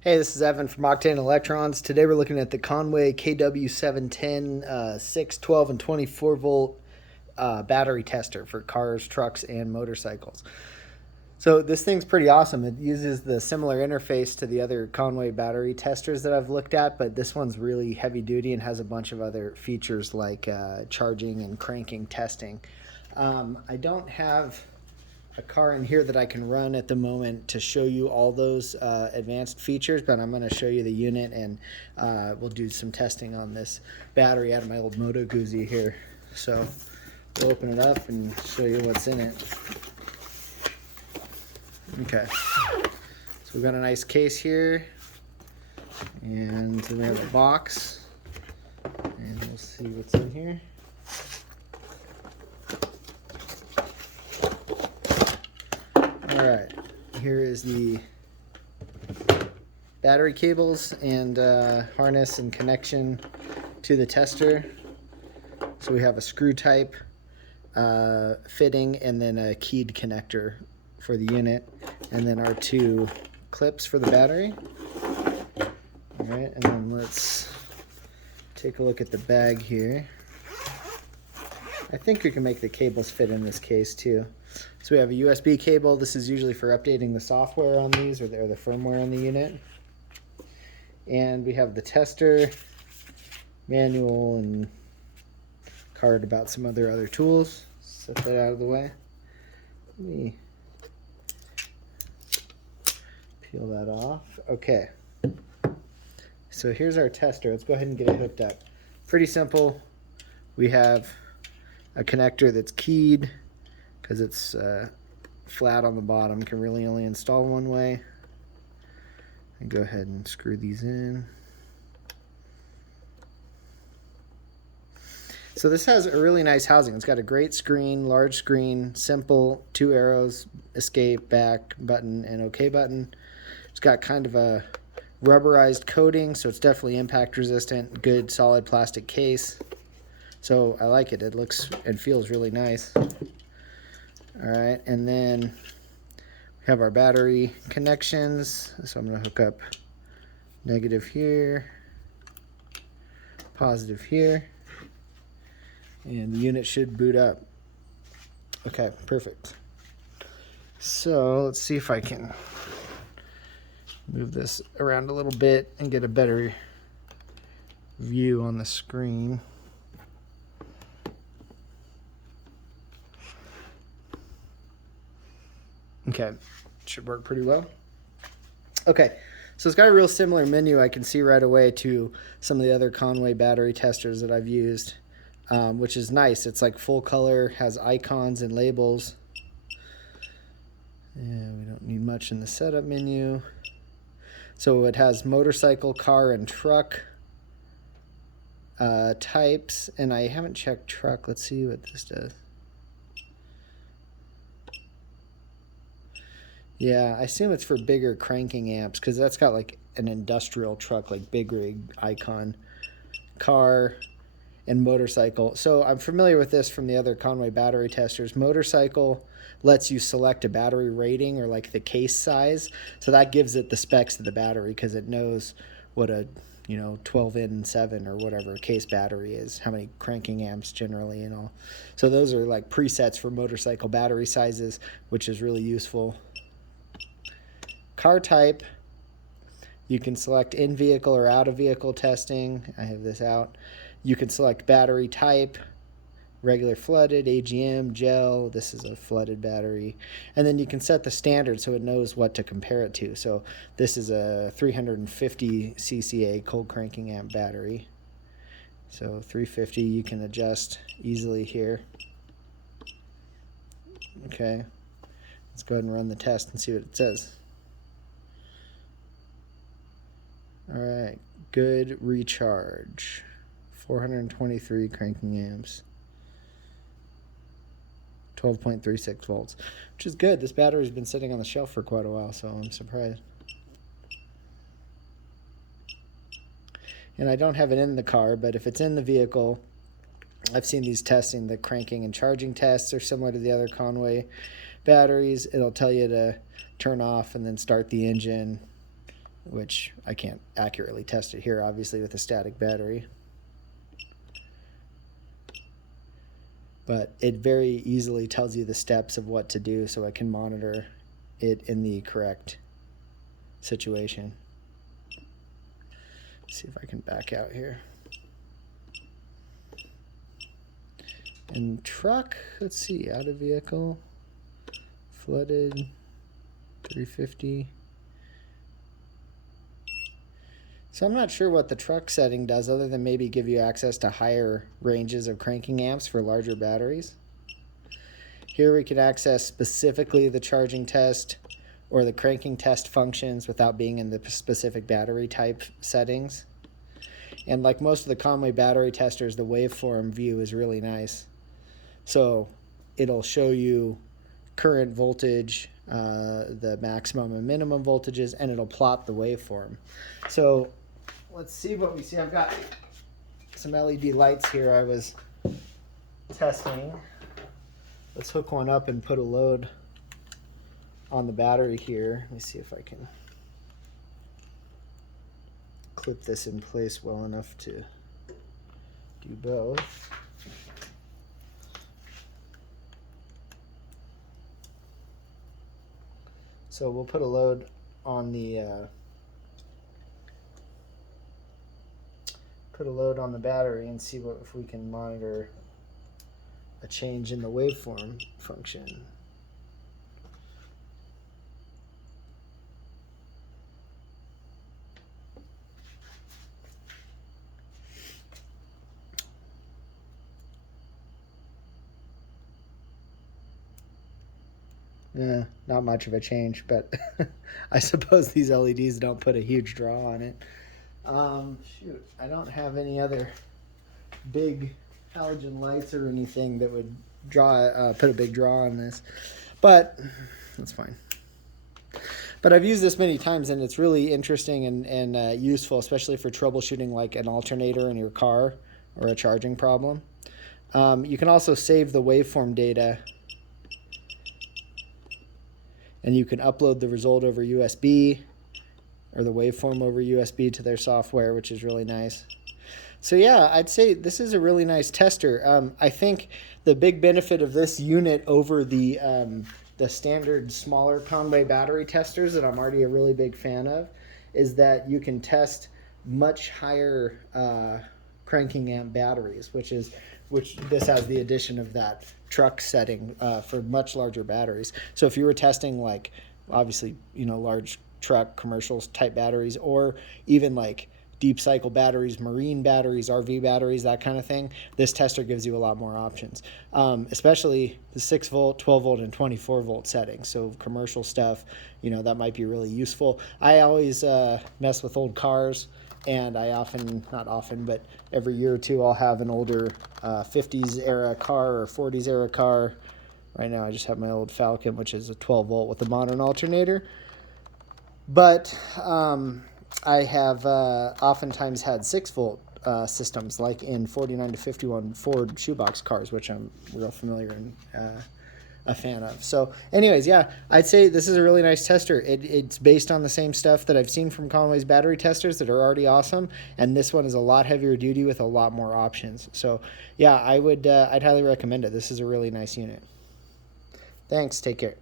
Hey, this is Evan from Octane Electrons. Today we're looking at the Konnwei KW710 6, 12, and 24 volt battery tester for cars, trucks, and motorcycles. So this thing's pretty awesome. It uses the similar interface to the other Konnwei battery testers that I've looked at, but this one's really heavy duty and has a bunch of other features like charging and cranking testing. I don't have a car in here that I can run at the moment to show you all those advanced features, but I'm going to show you the unit and we'll do some testing on this battery out of my old Moto Guzzi here. So we'll open it up and show you what's in it. Okay, so we've got a nice case here, and then we have a box, and we'll see what's in here. Alright, here is the battery cables and harness and connection to the tester. So we have a screw type fitting and then a keyed connector for the unit, and then our two clips for the battery. Alright, and then let's take a look at the bag here. I think we can make the cables fit in this case too. So we have a USB cable. This is usually for updating the software on these or the firmware on the unit. And we have the tester, manual, and card about some other tools. Set that out of the way. Let me peel that off. Okay. So here's our tester. Let's go ahead and get it hooked up. Pretty simple. We have a connector that's keyed because it's flat on the bottom, can really only install one way. And go ahead and screw these in. So this has a really nice housing. It's got a great screen, large screen, simple, 2 arrows, escape, back button, and OK button. It's got kind of a rubberized coating, so it's definitely impact resistant, good solid plastic case. So I like it. It looks and feels really nice. All right, and then we have our battery connections. So I'm going to hook up negative here, positive here, and the unit should boot up. Okay, perfect. So let's see if I can move this around a little bit and get a better view on the screen. Okay, should work pretty well. Okay, so it's got a real similar menu I can see right away to some of the other Konnwei battery testers that I've used, which is nice. It's like full color, has icons and labels. And we don't need much in the setup menu. So it has motorcycle, car, and truck types, and I haven't checked truck. Let's see what this does. Yeah, I assume it's for bigger cranking amps because that's got like an industrial truck, like big rig icon, car, and motorcycle. So I'm familiar with this from the other Konnwei battery testers. Motorcycle lets you select a battery rating or like the case size. So that gives it the specs of the battery because it knows what a 12N7 or whatever case battery is, how many cranking amps generally and all. So those are like presets for motorcycle battery sizes, which is really useful. Car type, you can select in-vehicle or out-of-vehicle testing. I have this out. You can select battery type, regular flooded, AGM, gel. This is a flooded battery. And then you can set the standard so it knows what to compare it to. So this is a 350 CCA cold cranking amp battery. So 350 you can adjust easily here. Okay, let's go ahead and run the test and see what it says. All right, good recharge, 423 cranking amps, 12.36 volts, which is good. This battery's been sitting on the shelf for quite a while, so I'm surprised. And I don't have it in the car, but if it's in the vehicle, I've seen these testing. The cranking and charging tests are similar to the other Konnwei batteries. It'll tell you to turn off and then start the engine. which I can't accurately test it here, obviously, with a static battery. But it very easily tells you the steps of what to do so I can monitor it in the correct situation. Let's see if I can back out here. And truck, let's see, out of vehicle, flooded, 350. So I'm not sure what the truck setting does other than maybe give you access to higher ranges of cranking amps for larger batteries. Here we can access specifically the charging test or the cranking test functions without being in the specific battery type settings. And like most of the Konnwei battery testers, the waveform view is really nice. So it'll show you current voltage, the maximum and minimum voltages, and it'll plot the waveform. So let's see what we see. I've got some LED lights here I was testing. Let's hook one up and put a load on the battery here. Let me see if I can clip this in place well enough to do both. So we'll put a load on the battery and see if we can monitor a change in the waveform function. Not much of a change, but I suppose these LEDs don't put a huge draw on it. Shoot, I don't have any other big halogen lights or anything that would put a big draw on this, but that's fine. But I've used this many times, and it's really interesting and useful, especially for troubleshooting like an alternator in your car or a charging problem. You can also save the waveform data, and you can upload the result over USB or the waveform over USB to their software, which is really nice. So yeah, I'd say this is a really nice tester. I think the big benefit of this unit over the standard smaller Konnwei battery testers that I'm already a really big fan of is that you can test much higher cranking amp batteries, which this has the addition of that truck setting for much larger batteries. So if you were testing like obviously large truck commercial type batteries, or even like deep cycle batteries, marine batteries, RV batteries, that kind of thing, this tester gives you a lot more options, especially the 6 volt, 12 volt, and 24 volt settings. So commercial stuff, that might be really useful. I always mess with old cars, and not often, but every year or two I'll have an older 50s era car or 40s era car. Right now I just have my old Falcon, which is a 12 volt with a modern alternator. But I have oftentimes had 6 volt systems, like in 49 to 51 Ford shoebox cars, which I'm real familiar and a fan of. So anyways, yeah, I'd say this is a really nice tester. It's based on the same stuff that I've seen from Konnwei's battery testers that are already awesome, and this one is a lot heavier duty with a lot more options. So yeah, I'd highly recommend it. This is a really nice unit. Thanks, take care.